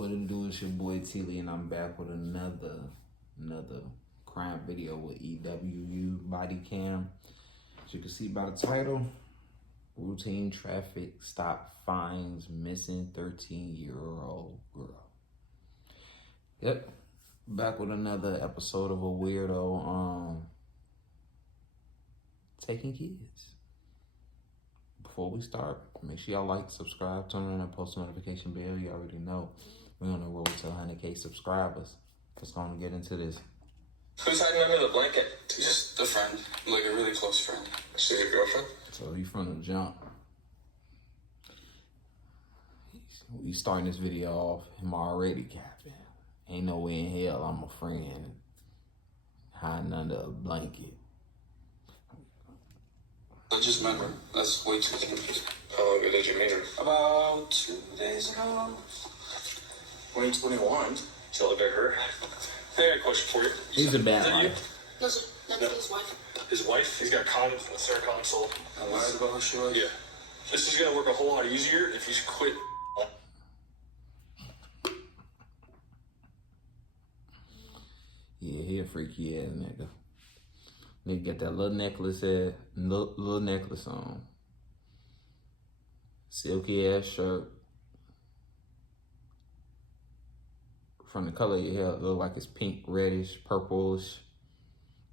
What it do is your boy Teelee, and I'm back with another crime video with EWU body cam. As you can see by the title, routine traffic stop finds missing 13-year-old girl. Yep, back with another episode of a weirdo taking kids. Before we start, make sure y'all like, subscribe, turn on that post notification bell. You already know we're on the road to 100K subscribers. Let's go and get into this. Who's hiding under the blanket? Just a friend, like a really close friend. She's your girlfriend? So he from the jump. We starting this video off, him already capping. Ain't no way in hell I'm a friend hiding under a blanket. I just met her. That's way too confusing. How long ago did you meet her? About 2 days ago. 2021. She looked like her. Hey, I got a question for you. He's a bad Is that you? guy. No, sir. That's his wife. His wife? He's got condoms in the center console. I lied about who she was? Yeah. This is gonna work a whole lot easier if you quit. Yeah, he a freaky ass nigga. Nigga got that little necklace on. Silky ass shirt. From the color of your hair, it look like it's pink, reddish, purplish.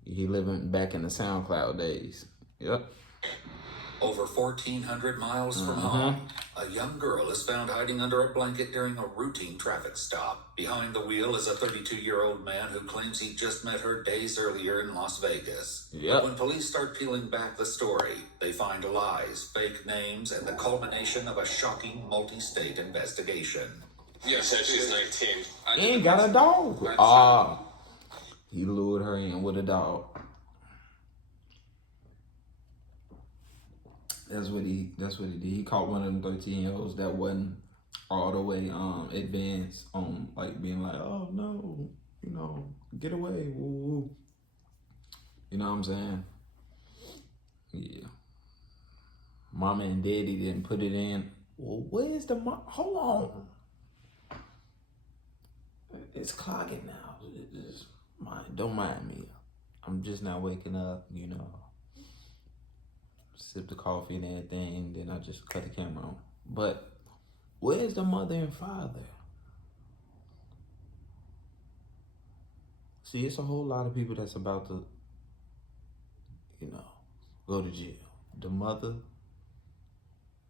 He living back in the SoundCloud days. Yep. Over 1,400 miles from home, a young girl is found hiding under a blanket during a routine traffic stop. Behind the wheel is a 32-year-old man who claims he just met her days earlier in Las Vegas. Yep. But when police start peeling back the story, they find lies, fake names, and the culmination of a shocking multi-state investigation. You said she's 19. And got a dog. He lured her in with a dog. That's what he did. He caught one of them 13-year-olds that wasn't all the way advanced on like being like, oh no, you know, get away, woo woo. You know what I'm saying? Yeah. Mama and daddy didn't put it in. Well, where's the mom? Hold on. It's clogging now. Don't mind me. I'm just now waking up, you know. Sip the coffee and everything, then I just cut the camera on. But where's the mother and father? See, it's a whole lot of people that's about to, you know, go to jail. The mother,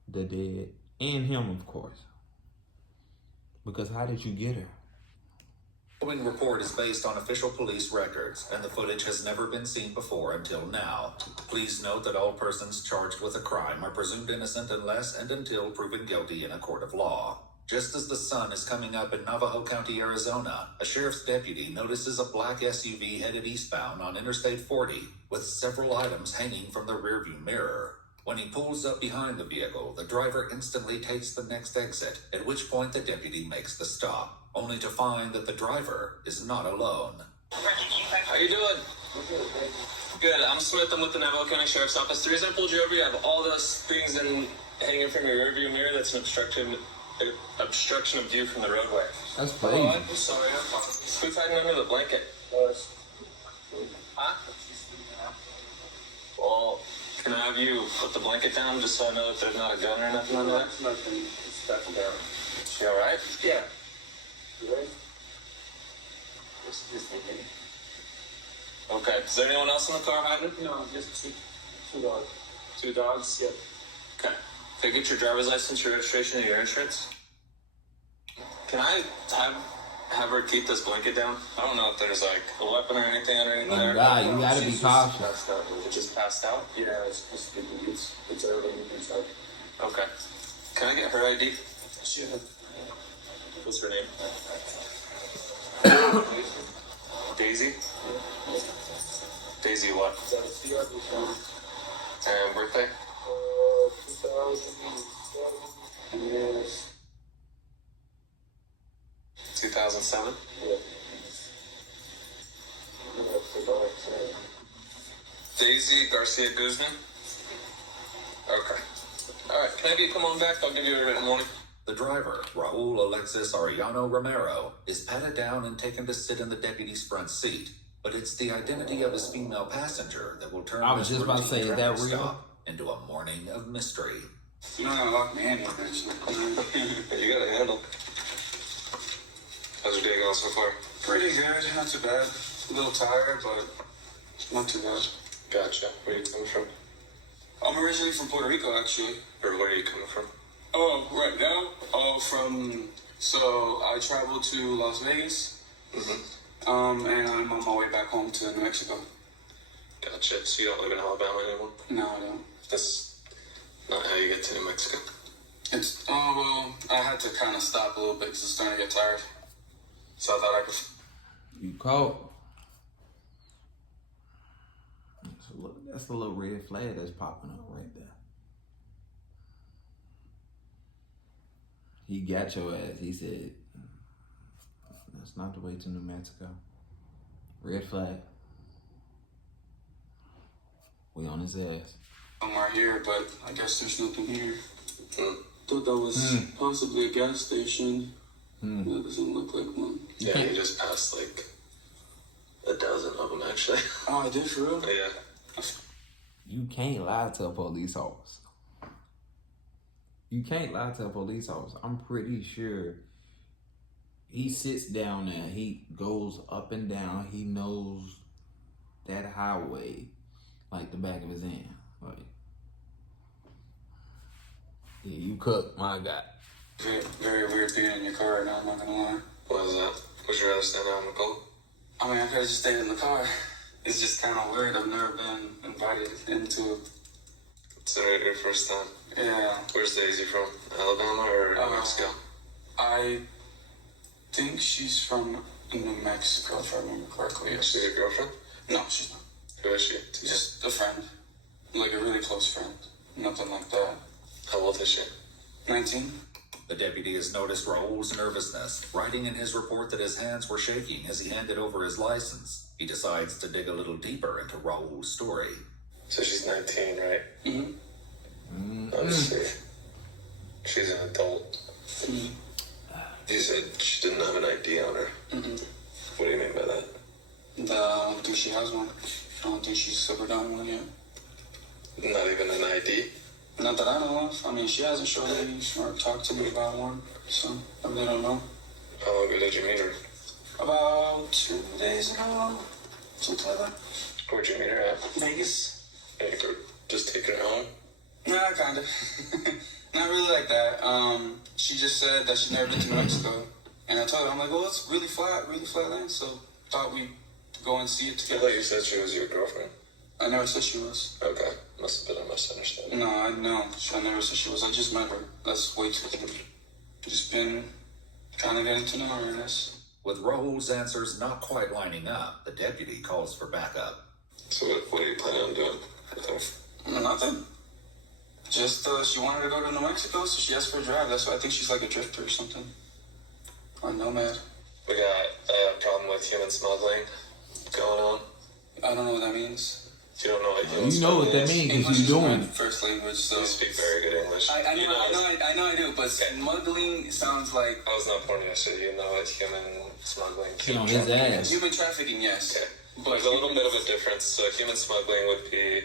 the dad, and him, of course. Because how did you get her? The following report is based on official police records, and the footage has never been seen before until now. Please note that all persons charged with a crime are presumed innocent unless and until proven guilty in a court of law. Just as the sun is coming up in Navajo County, Arizona, a sheriff's deputy notices a black SUV headed eastbound on Interstate 40 with several items hanging from the rearview mirror. When he pulls up behind the vehicle, the driver instantly takes the next exit, at which point the deputy makes the stop, only to find that the driver is not alone. How you doing? Good. I'm Smith. I'm with the Navajo County Sheriff's Office. The reason I pulled you over, you have all those things hanging from your rearview mirror. That's an obstruction of view from the roadway. That's crazy. Oh, I'm sorry. I apologize. Who's hiding under the blanket? Huh? Well, can I have you put the blanket down just so I know that there's not a gun or nothing under there? That's nothing. It's back down. She all right? Yeah. You ready? Just thinking. Okay. Is there anyone else in the car hiding? No, just two dogs. 2 dogs? Yep. Okay. Can I get your driver's license, your registration, and your insurance? Can I have her keep this blanket down? I don't know if there's like a weapon or anything underneath there. God, you gotta be She's cautious. Passed out. It just passed out? Yeah, it's everything inside. Okay. Can I get her ID? Sure. What's her name? Daisy? Daisy what? Is that a CR? And birthday? 2007. Yes. 2007? Yeah. That's about Daisy Garcia Guzman? Okay. Alright, can I have you come on back? I'll give you a written warning. The driver, Raul Alexis Arellano Romero, is patted down and taken to sit in the deputy's front seat. But it's the identity of his female passenger that will turn I was this just about to routine say, is that traffic real? stop into a morning of mystery. You're not gonna lock me in here, bitch. You got a handle. How's your day going so far? Pretty good, not too bad. A little tired, but not too bad. Gotcha. Where are you coming from? I'm originally from Puerto Rico, actually. Or where are you coming from? Oh, right now? So I traveled to Las Vegas. And I'm on my way back home to New Mexico. Gotcha. So you don't live in Alabama anymore? No, I don't. That's not how you get to New Mexico. Well, I had to kind of stop a little bit because it's starting to get tired. So I thought I could. You caught. That's a little red flag that's popping up right there. He got your ass. He said, that's not the way to New Mexico. Red flag. We on his ass. Somewhere here, but I guess there's nothing here. Thought that was possibly a gas station. That doesn't look like one. Yeah, you just passed like a dozen of them actually. Oh, I did for real? Yeah. You can't lie to a police officer. You can't lie to a police officer. I'm pretty sure he sits down there. He goes up and down. He knows that highway like the back of his hand. Like, yeah, you cook, my guy. Very, very weird being in your car right now, I'm not gonna lie. What is that? Would you rather stand out in the cold? I mean, I could've just stayed in the car. It's just kind of weird. I've never been invited into it. It's your first time. Yeah. Where's Daisy from? Alabama or New Mexico? I think she's from New Mexico, if I remember correctly. Yes. She's your girlfriend? No, she's not. Who is she? Just a friend. Like a really close friend. Nothing like that. How old is she? 19? The deputy has noticed Raul's nervousness, writing in his report that his hands were shaking as he handed over his license. He decides to dig a little deeper into Raul's story. So she's 19, right? Mm-hmm. Let's see. She's an adult. You said she didn't have an ID on her. What do you mean by that? I don't think she has one. I don't think she's ever done one yet. Not even an ID? Not that I know of. I mean, she hasn't showed me or talked to me about one, so I really don't know. How long ago did you meet her? About 2 days ago, something like that. Where'd you meet her at? Vegas? And you could just take her home? Nah, kinda. Not really like that. She just said that she'd never been to New Mexico. And I told her, I'm like, well, it's really flat land, so thought we'd go and see it I together. thought you said she was your girlfriend. I never said she was. Okay. Must have been a misunderstanding. No, I know. I never said she was. I just met her. That's way too soon. Just been kind of getting to know her, I guess. With Raul's answers not quite lining up, the deputy calls for backup. So what are you planning on doing with her? Nothing. Just, she wanted to go to New Mexico, so she asked for a drive. That's why I think she's like a drifter or something. Or a nomad. We got a problem with human smuggling going on. I don't know what that means. You don't know what human You know what smuggling that is? means English because is you're my doing it. first language, so... You speak very good English. I You know know I do, but smuggling sounds like... I was not born yesterday. You know what human smuggling, He on human his trafficking ass. is. Human trafficking, yes. Okay. But There's a little bit of a difference. So human smuggling would be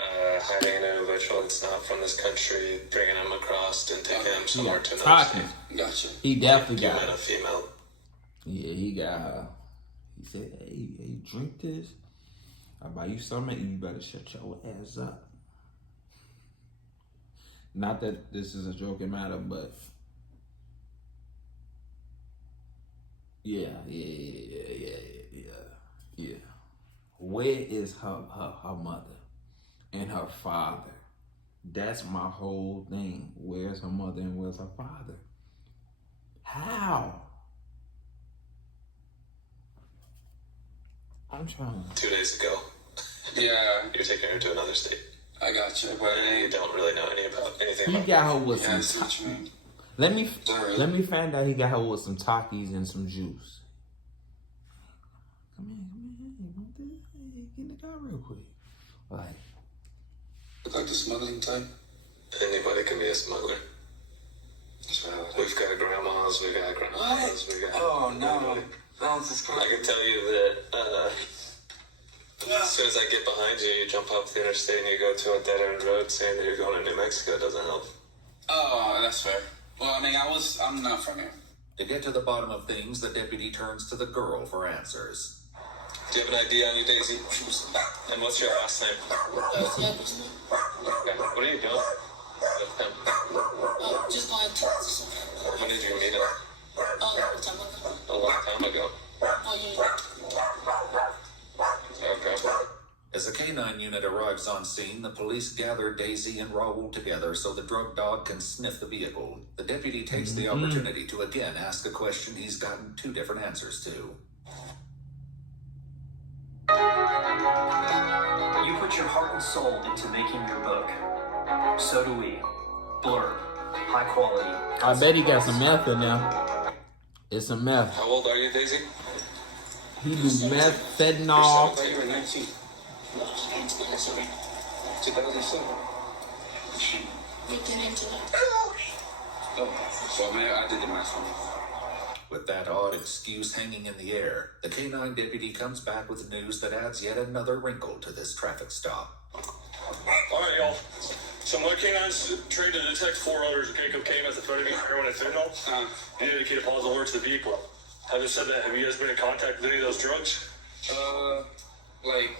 hiding an individual that's not from this country, bringing him across and taking him somewhere to another Talking. state. Gotcha. He definitely You got and a her. female. Yeah, he got her. He said, hey, drink this. I'll buy you something and you better shut your ass up. Not that this is a joking matter, but yeah. Where is her mother and her father? That's my whole thing. Where's her mother and where's her father? How? I'm trying. 2 days ago, Yeah, you're taking her to another state. I gotcha. But And you don't really know anything He about got her with yeah, I some. see what you mean. Let me find out he got her with some Takis and some juice. Come here. Get in the car real quick. Like, Look like the smuggling type. Anybody can be a smuggler. We've got grandmas, we got grandmas, we got. Oh no. That's just I can tell you that as soon as I get behind you, you jump off the interstate and you go to a dead end road saying that you're going to New Mexico. It doesn't help. Oh, that's fair. Well, I mean, I'm not from here. To get to the bottom of things, the deputy turns to the girl for answers. Do you have an ID on you, Daisy? And what's your last name? Yeah, Okay. What are you doing with him? just going to Texas. When did you meet him? A long time ago. A long time ago. Oh, yeah. Okay. As the K9 unit arrives on scene, the police gather Daisy and Raul together so the drug dog can sniff the vehicle. The deputy takes the opportunity to again ask a question he's gotten 2 different answers to. You put your heart and soul into making your book. So do we. Blurb. High quality. I bet he got some meth in there. It's some meth. How old are you, Daisy? He do meth, I fentanyl. thought you were 19. 2007. We get into that. Oh, so maybe I did the math wrong. With that odd excuse hanging in the air, the K9 deputy comes back with news that adds yet another wrinkle to this traffic stop. All right, y'all. So my canines trained to detect 4 odors of cocaine, methamphetamine, heroin, and fentanyl. You indicate a positive alert to the vehicle. Having said that, have you guys been in contact with any of those drugs? Like,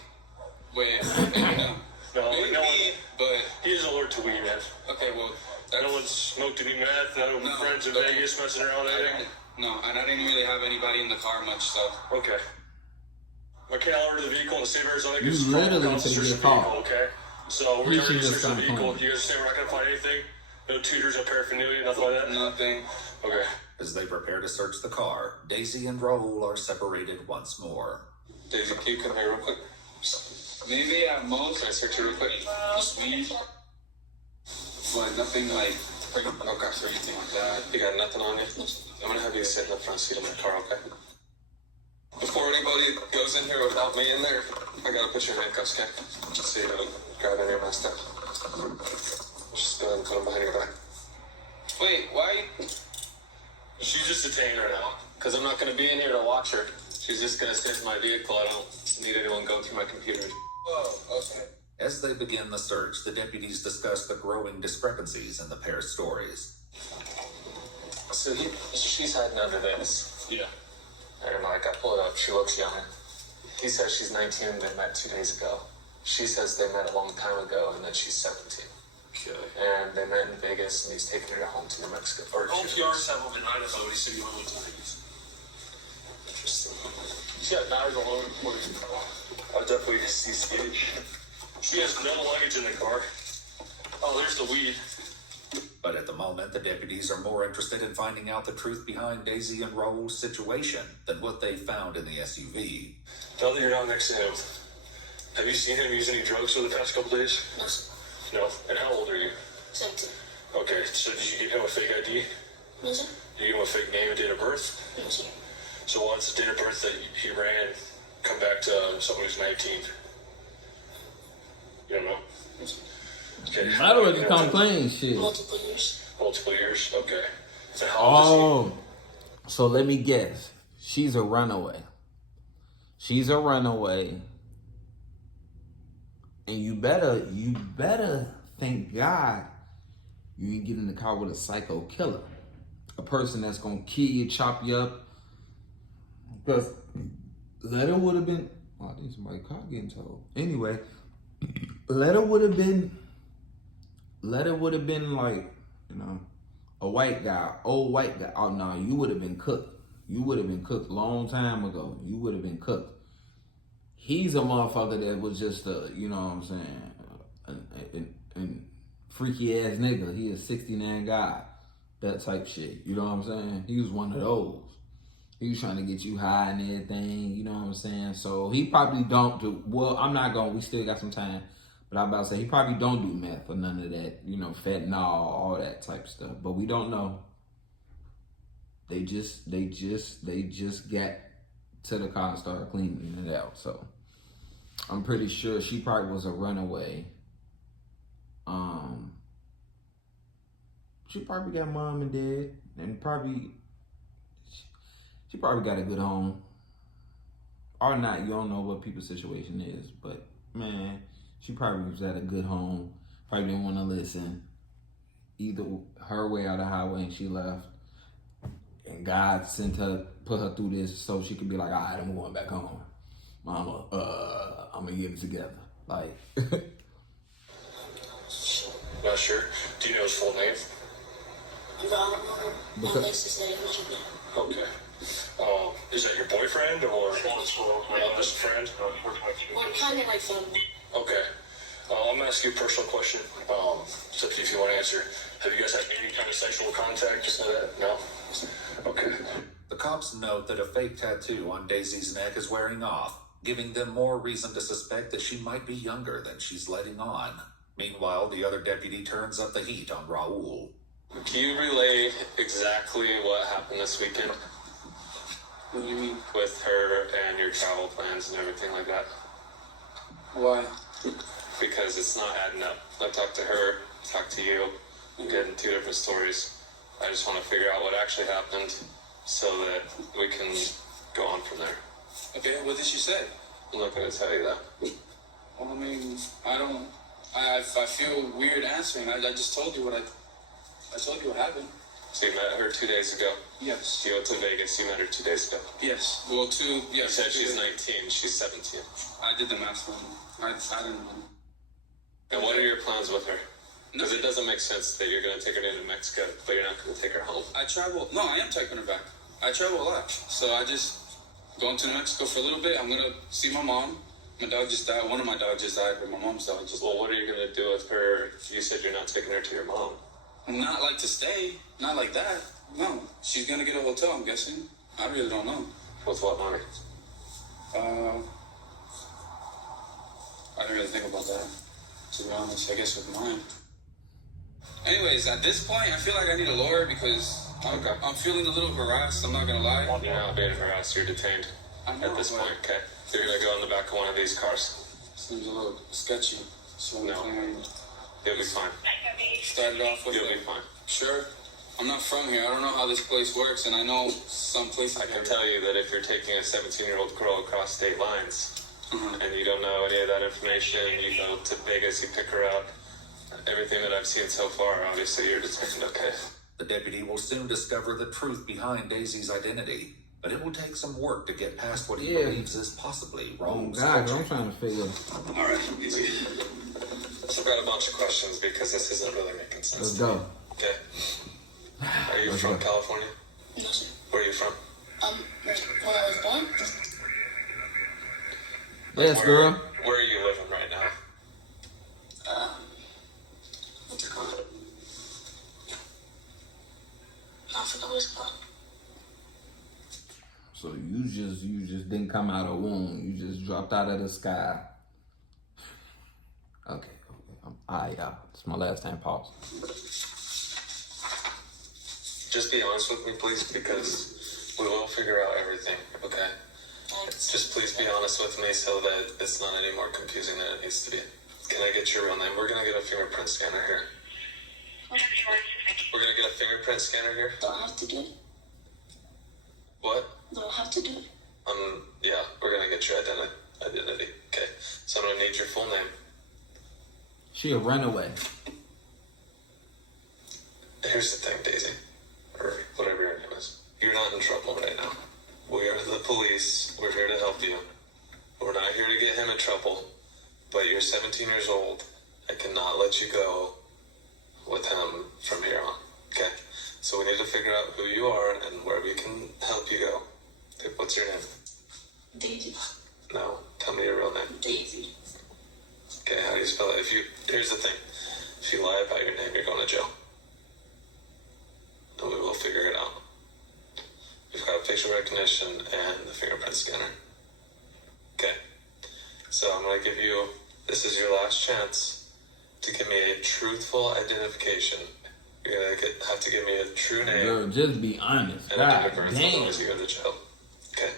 wait, maybe no. No, Maybe, no one. but, He is alert to weed, man. okay, well, No one's smoked any meth. No, No, friends in okay. Vegas messing around with anything. no, and I didn't really have anybody in the car much, so. Okay. My canine alert to the vehicle in the state of Arizona You gets literally strong finna search get the caught. vehicle, okay? So we're You going to should search just the stop vehicle. playing. You guys say we're not going to find anything? No tutors, no paraphernalia, nothing like that? Nothing. Okay. As they prepare to search the car, Daisy and Raul are separated once more. Daisy, can you come here real quick? Maybe at most, Can I search you real quick? weed, but nothing like, okay, so anything like that. You got nothing on you? I'm gonna have you sit in the front seat of my car, okay? Before anybody goes in here without me in there, I gotta put your handcuffs, okay? So you don't grab any of my stuff. Just go ahead and put them behind your back. Wait, why? She's just detained right now. Because I'm not gonna be in here to watch her. She's just gonna sit in my vehicle. I don't need anyone going through my computer. Oh, okay. As they begin the search, the deputies discuss the growing discrepancies in the pair's stories. So she's hiding under this. Yeah. And like, I pull it up, she looks young. He says she's 19 and they met 2 days ago. She says they met a long time ago and that she's 17. Okay. And they met in Vegas and he's taking her home to New Mexico. Or OPRs have them in Idaho, and he said he went with Vegas. Interesting. She got knives all over the place. I definitely see skittish. She has no luggage in the car. Oh, there's the weed. But at the moment, the deputies are more interested in finding out the truth behind Daisy and Raul's situation than what they found in the SUV. Now that you're not next to him, have you seen him use any drugs for the past couple days? No, sir. No. And how old are you? 17. Okay, so did you give him a fake ID? No, sir. Did you give him a fake name and date of birth? No, sir. So what's the date of birth that he ran come back to someone who's 19? You don't know? No, sir. Okay. I don't really come clean shit. Multiple years. Multiple years? Okay. And how old is Oh, so let me guess. She's a runaway. She's a runaway. And you better thank God you didn't get in the car with a psycho killer. A person that's gonna kill you, chop you up. Because letter would have been, oh, I think somebody's car getting towed. Anyway, letter would have been like, you know, a white guy, old white guy. Oh no, you would have been cooked. You would have been cooked long time ago. You would have been cooked. He's a motherfucker that was just a, you know what I'm saying, a freaky ass nigga. He is 69 guy. That type shit. You know what I'm saying? He was one of those. He was trying to get you high and everything. You know what I'm saying? So he probably don't do, well, I'm not going, we still got some time. But I'm about to say, he probably don't do meth or none of that, you know, fentanyl, all that type of stuff. But we don't know. They just got to the car and started cleaning it out. So I'm pretty sure she probably was a runaway. she probably got mom and dad, and she probably got a good home. Or not, you don't know what people's situation is, but man, she probably was at a good home. Probably didn't want to listen. Either her way or the highway, and she left. And God sent her, put her through this so she could be like, all right, I'm going back home. Mama, I'm gonna get it together. Like, Not sure. Do you know his full name? No, unless it's name, what you know. Okay. Is that your boyfriend or my best friend? Well, kind of like family. Okay. I'm gonna ask you a personal question. It's up to you if you want to answer. Have you guys had any kind of sexual contact? Just that? No? Okay. The cops note that a fake tattoo on Daisy's neck is wearing off, giving them more reason to suspect that she might be younger than she's letting on. Meanwhile, the other deputy turns up the heat on Raul. Can you relay exactly what happened this weekend What do you mean? with her and your travel plans and everything like that? Why? Because it's not adding up. I talked to her, talked to you. I'm getting two different stories. I just want to figure out what actually happened so that we can go on from there. Okay, what did she say? I'm not going to tell you that. Well, I mean, I feel weird answering. I just told you I told you what happened. So you met her 2 days ago. Yes. You went to Vegas. You met her 2 days ago. Yes. Well, You said she's 19. She's 17. I did the math for him. I didn't know. And what are your plans with her? Because it doesn't make sense that you're going to take her to Mexico, but you're not going to take her home. I travel. No, I am taking her back. I travel a lot. So I just going to Mexico for a little bit. I'm going to see my mom. My dog just died. One of my dogs just died, but my mom's dog just died. Well, what are you going to do with her? You said you're not taking her to your mom. Not like to stay. Not like that. No. She's going to get a hotel, I'm guessing. I really don't know. With what money? I didn't really think about that, to be honest. I guess with mine. Anyways, at this point, I feel like I need a lawyer because I'm feeling a little harassed. I'm not going to lie. You're not being harassed. You're detained I know, at this but point, okay? You're going to go in the back of one of these cars. Seems a little sketchy. So No. You'll be fine. Started off with You'll be fine. Sure. I'm not from here. I don't know how this place works, and I know some places. I can tell you that if you're taking a 17-year-old girl across state lines Mhm. and you don't know any of that information, you go to Vegas, you pick her up, everything that I've seen so far, obviously you're detained, okay? The deputy will soon discover the truth behind Daisy's identity, but it will take some work to get past what he believes is possibly oh wrong. God, I'm trying to figure. All right, easy. So I've got a bunch of questions because this isn't really making sense. Let's to me. go. Okay. Are you Let's from go. California? No, sir. Where are you from? Where I was born, Yes, girl. Where are you living right now? what's it called? I forgot what it's called. So you just didn't come out of a womb. You just dropped out of the sky. Okay. Alright, y'all. It's my last time. Pause. Just be honest with me, please, because we will figure out everything, okay? Just please be honest with me so that it's not any more confusing than it needs to be. Can I get your real name? We're gonna get a fingerprint scanner here. We're gonna get a fingerprint scanner here. Do I have to do it? What? Do I have to do it? Yeah, we're gonna get your identity. Okay. So I'm gonna need your full name. She a runaway. Here's the thing, Daisy, or whatever your name is. You're not in trouble right now. We are the police. We're here to help you. We're not here to get him in trouble. But you're 17 years old. I cannot let you go with him from here on. Okay? So we need to figure out who you are and where we can help you go. Okay, what's your name? Daisy. No. Tell me your real name. Daisy. Okay, how do you spell it? Here's the thing. If you lie about your name, you're going to jail. And we will figure it out. We've got facial recognition and the fingerprint scanner. Okay. So I'm going to give you, this is your last chance to give me a truthful identification. You're going to have to give me a true name Girl, just be honest. and a God date of birth, damn. otherwise you go to jail. Okay.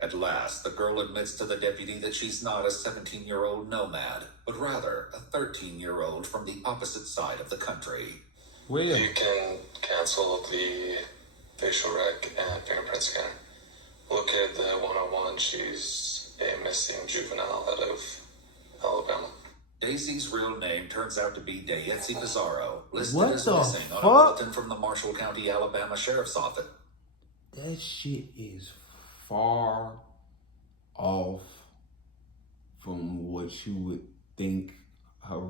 At last, the girl admits to the deputy that she's not a 17-year-old nomad, but rather a 13-year-old from the opposite side of the country. Well, You can cancel the facial rec and fingerprint scan. Located the 101. She's a missing juvenile out of Alabama. Daisy's real name turns out to be Daisy Pizarro, listed What as the missing on a fuck? bulletin from the Marshall County, Alabama Sheriff's Office. that shit is far off from what you would think her.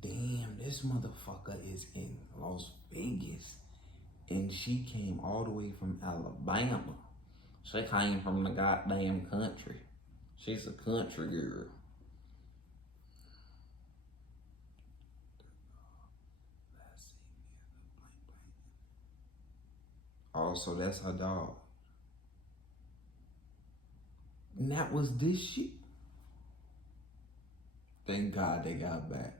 Damn, this motherfucker is in Las Vegas. And she came all the way from Alabama. She came from the goddamn country. She's a country girl. Also, that's her dog. And that was this shit. Thank God they got back.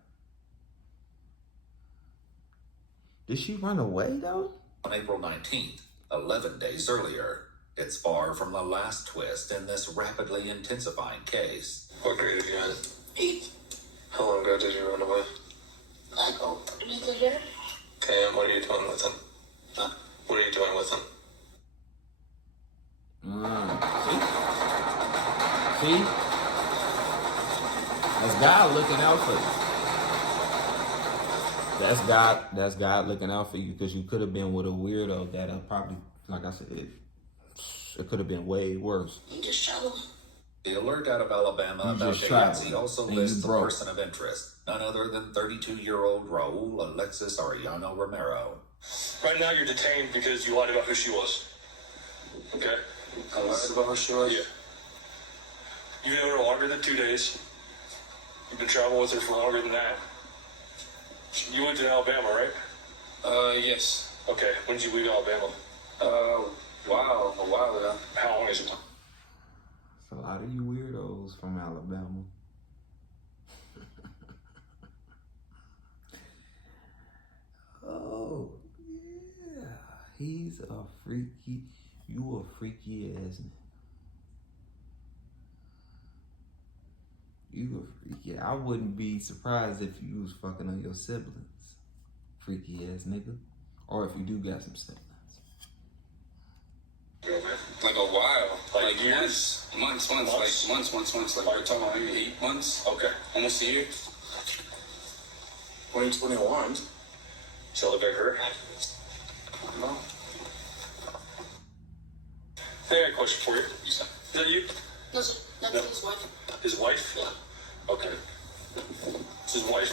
Did she run away though? On April 19th, 11 days earlier. It's far from the last twist in this rapidly intensifying case. What grade are you in? 8. How long ago did you run away? Like, oh, you can hear? Okay, and what are you doing with him? Huh? What are you doing with him? See? That's God looking out for you. That's God looking out for you, because you could have been with a weirdo that probably, like I said, it could have been way worse. You just travel. The alert out of Alabama You about just Daisy traveled, also and you lists a broke. person of interest, none other than 32-year-old Raul Alexis Arellano Romero. Right now, you're detained because you lied about who she was. Okay? I lied about who she was? Yeah. You've known her longer than 2 days. You've been traveling with her for longer than that. You went to Alabama, right? Yes. Okay. When did you leave Alabama? Wow, a while ago. How long is it? It's a lot of you weirdos from Alabama. Oh, yeah. He's a freaky. You a freaky ass nigga. You a freaky. I wouldn't be surprised if you was fucking on your siblings. Freaky ass nigga. Or if you do got some siblings. Like a while. Like years? Months. Like months. Like we're talking about maybe 8 months. Okay. Almost a year. 2021. Celebrate her. No. Hey, I got a question for you. Is that you? No, sir. That's No. his wife. His wife? Yeah. Okay. It's his wife.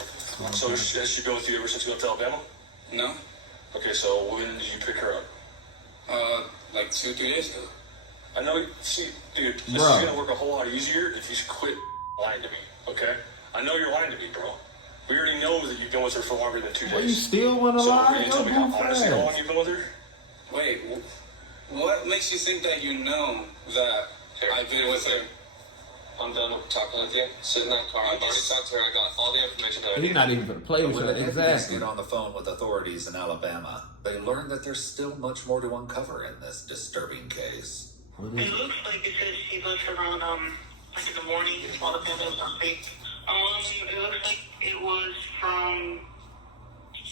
So has she been with you ever since you left Alabama? No. Okay, so when did you pick her up? Like 2-3 days ago. I know, see, dude, this Bruh. is gonna work a whole lot easier if you quit lying to me, okay? I know you're lying to me, bro. We already know that you've been with her for longer than 2 Well, you days. still want to So lie? can you tell me how honestly how long you've been with her? Wait, what makes you think that you know that I've been with her? I'm done talking with you. Sit in that car. I've already talked to her. I got all the information that I He's need. not even gonna play But with when her. the deputies Exactly. get on the phone with authorities in Alabama, they learn that there's still much more to uncover in this disturbing case. What It is it? looks like it says she left around like in the morning while the pandemic was fake. It looks like it was from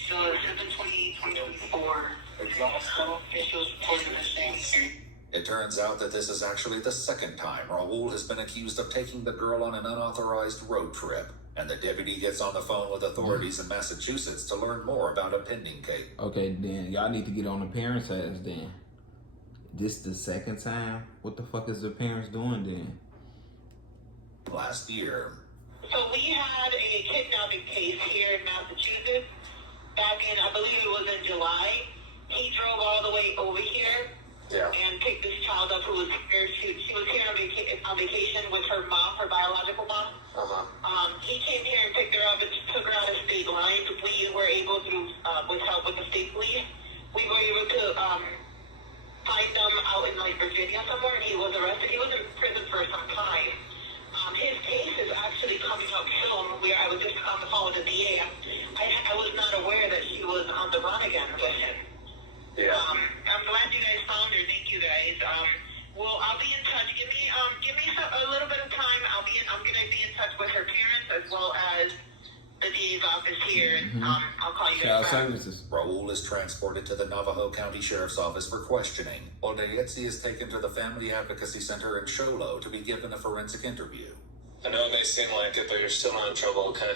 7/20/2024. And she was reported missing. It turns out that this is actually the second time Raul has been accused of taking the girl on an unauthorized road trip, and the deputy gets on the phone with authorities in Massachusetts to learn more about a pending case. Okay, then y'all need to get on the parents' ass then. This the second time? What the fuck is the parents doing then? Last year, So we had a kidnapping case here in Massachusetts back in, I believe it was in July. He drove all the way over here and picked this child up who was here. She was here on vacation with her mom, her biological mom. He came here and picked her up and took her out of state lines. We were able to, with help with the state police, we were able to find them out in like Virginia somewhere, and he was arrested. He was in prison for some time. His case is actually coming up soon. Where I was just on the phone with the DA. I was not aware that she was on the run again with him. I'm glad you guys found her. Thank you guys. DA's office here. I'll call you Child guys back. services. Raul is transported to the Navajo County Sheriff's Office for questioning, while Dayetsi is taken to the Family Advocacy Center in Show Low to be given a forensic interview. I know it may seem like it, but you're still not in trouble, okay?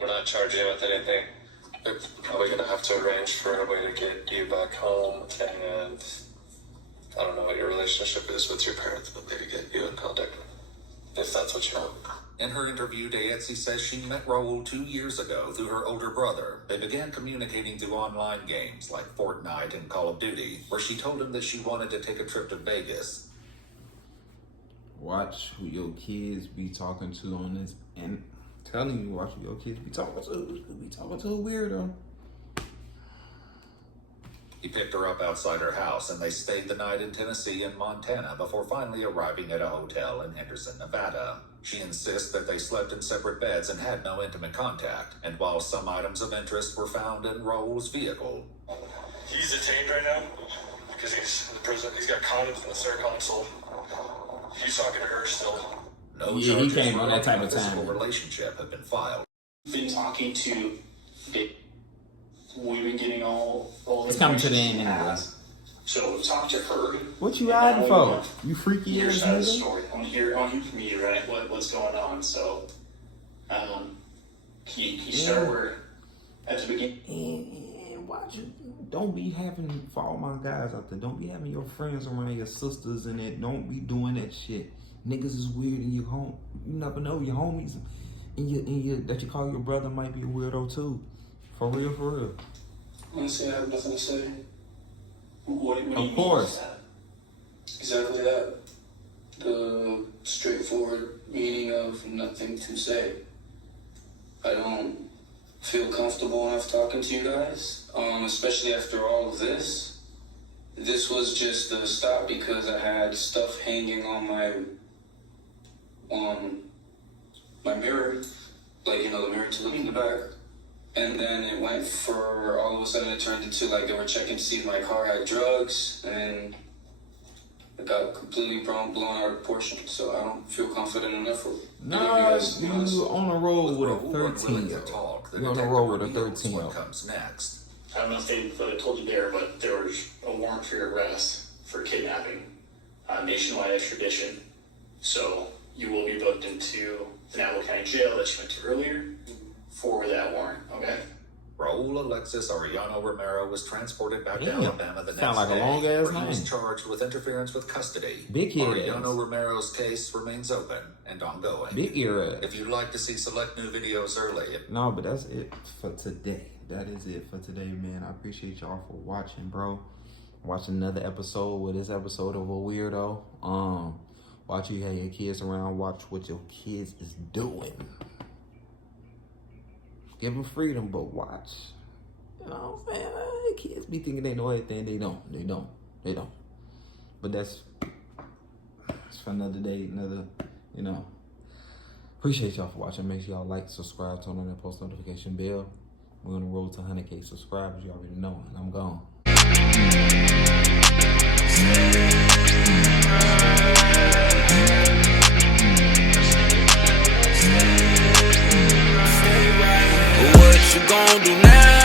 We're not charging you with anything. We're probably gonna have to arrange for a way to get you back home, and I don't know what your relationship is with your parents, but maybe get you in contact, if that's what you want. In her interview, Dayetsi says she met Raul 2 years ago through her older brother. They began communicating through online games like Fortnite and Call of Duty, where she told him that she wanted to take a trip to Vegas. Watch who your kids be talking to on this, and telling you, watch who your kids be talking to. Be talking to a weirdo. He picked her up outside her house, and they stayed the night in Tennessee and Montana before finally arriving at a hotel in Henderson, Nevada. She insists that they slept in separate beds and had no intimate contact, and while some items of interest were found in Raul's vehicle. He's detained right now because he's in the prison. He's got condoms in the center console. He's talking to her still. No Yeah, he charges came on that type of for a physical time. relationship have been filed. Been talking to we've been getting all It's coming to the end information anyway. So talk to her. What you And hiding now for? we want You freaky your ass side of the nigga? story. I want to hear from you, right? What's going on? So, can you start where at the beginning? And watch it. Don't be having, for all my guys out there, don't be having your friends around, your sisters and that. Don't be doing that shit. Niggas is weird and you never know, your homies and that you call your brother might be a weirdo too. For real, for real. Honestly, I have nothing to say. What do you mean? Of course. Exactly that. The straightforward meaning of nothing to say. I don't feel comfortable enough talking to you guys, especially after all of this. This was just a stop because I had stuff hanging on my mirror, like, you know, the mirror to look in the back. And then it went for, all of a sudden it turned into like they were checking to see if my car had drugs, and it got completely blown out of proportion. So I don't feel confident enough for Nah, you on the road with a Raul unwilling 13-year-old. to talk, the You on the detective road with a reveals 13-year-old. what comes next. I don't know if they told you there, but there was a warrant for your arrest for kidnapping, nationwide extradition. So you will be booked into the Navajo County Jail that you went to earlier for that warrant, okay? Raul Alexis Arellano Romero was transported back to Damn. Alabama the next Sound like a day, long-ass where he was name. charged with interference with custody. Big head Arellano ass. Romero's case remains open and ongoing. Big ear ass. If you'd like to see select new videos early, No, but that's it for today. That is it for today, man. I appreciate y'all for watching, bro. Watch another episode with this episode of a weirdo. Watch you have your kids around. Watch what your kids is doing. Give them freedom, but watch. You know what I'm saying? Kids be thinking they know everything. They don't. But that's for another day, you know. Appreciate y'all for watching. Make sure y'all like, subscribe, turn on that post notification bell. We're gonna roll to 100K subscribers. You already know, and I'm gone. What you gonna do now?